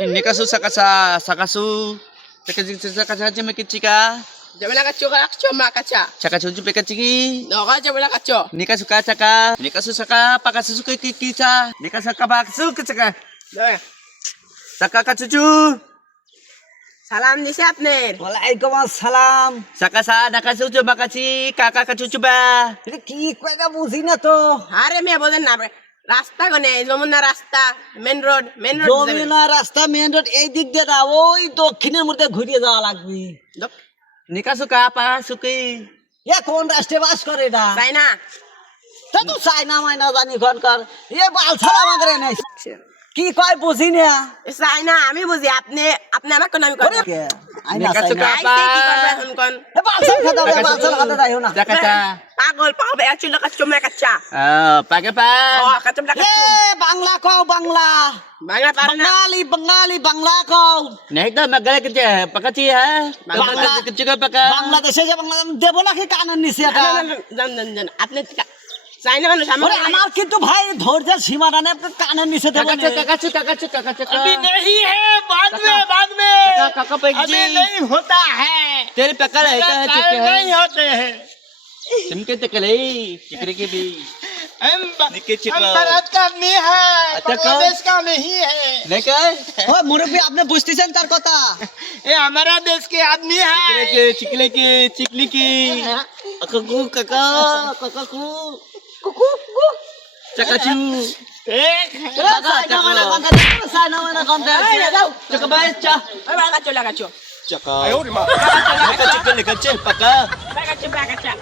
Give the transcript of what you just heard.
Nikasu sakasu. Sakasu mekicika. Jabala kacho makacha. Sakasu pekaciki. No ka jabala kacho. Nikasu saka. Nikasu saka pakasu kikisa. Nikasu kabaksu saka. No. Saka kacucu. Salam দিছে আপনার ওয়ালাইকুম আসসালাম। Saka nakasu makasi kakak kacucu ba. এটা কি কয়টা বুঝি না তো। আরে মেয়ে বোঝেন না রাস্তা কোনে যমুনা রাস্তা মেন রোড যমুনা রাস্তা মেন রোড এই দিক দিয়ে না, ওই দক্ষিণের মধ্যে ঘুরিয়ে যাওয়া লাগবে। Nikasu kapa suki. এ কোন রাষ্ট্রে বাস করে এটা? তাই না তা তো চাইনা মাইনা জানি ঘরকার এ বালছাল আমাদের নাই কি কয় বুঝি না। চাই না আমি বুঝি আপনি আমাকে কোন আমি করি কে আইনা Nikasu চাইনা kapa. কি করবে এখন কোন এ বালছাল খাতা বালছাল খাতা যাইও না। Sakaca. পাগল পাবে একচুয়ালি কাcho কাচ্চা Pakai ও pa. কাচ্চা এ কাচ্চা বাংলা কও বাংলা, বাংলা পারে না বাঙালি বাংলা কও। Naik dah magala kerja. Pakati ha. Bangla. Kerja ka pakai. বাংলাদেশে যে বাংলা দেব নাকি কানের নিচে এটা? জান আপনি চাই না মানুষ ওরে আমার কিন্তু ভাই ধৈর্যের সীমানা নেই, আপনি কানের নিচে দেবেন। Kakacu. अभी नहीं है बाद में Kakak pergi. अभी नहीं होता है Teri pakal hai ka काल cik नहीं hai. होते हैं Simke tekalai. Cikre ke bi. हम निके चिका। हम भारत का नहीं है अच्छा, बांग्लादेश का नहीं है Naik ka. ও মুরব্বী আপনি বুঝতেছেন তার কথা? ये हमारा देश के आदमी है Cikle ke. Cikli ke. Akaku kakaku. Cakacu. Saina মানে কথা, সাইনা মানে কথা। Cakap baca. কাচ্চা Cakap. Ayo di mana? Kecil pakai. কাচ্চা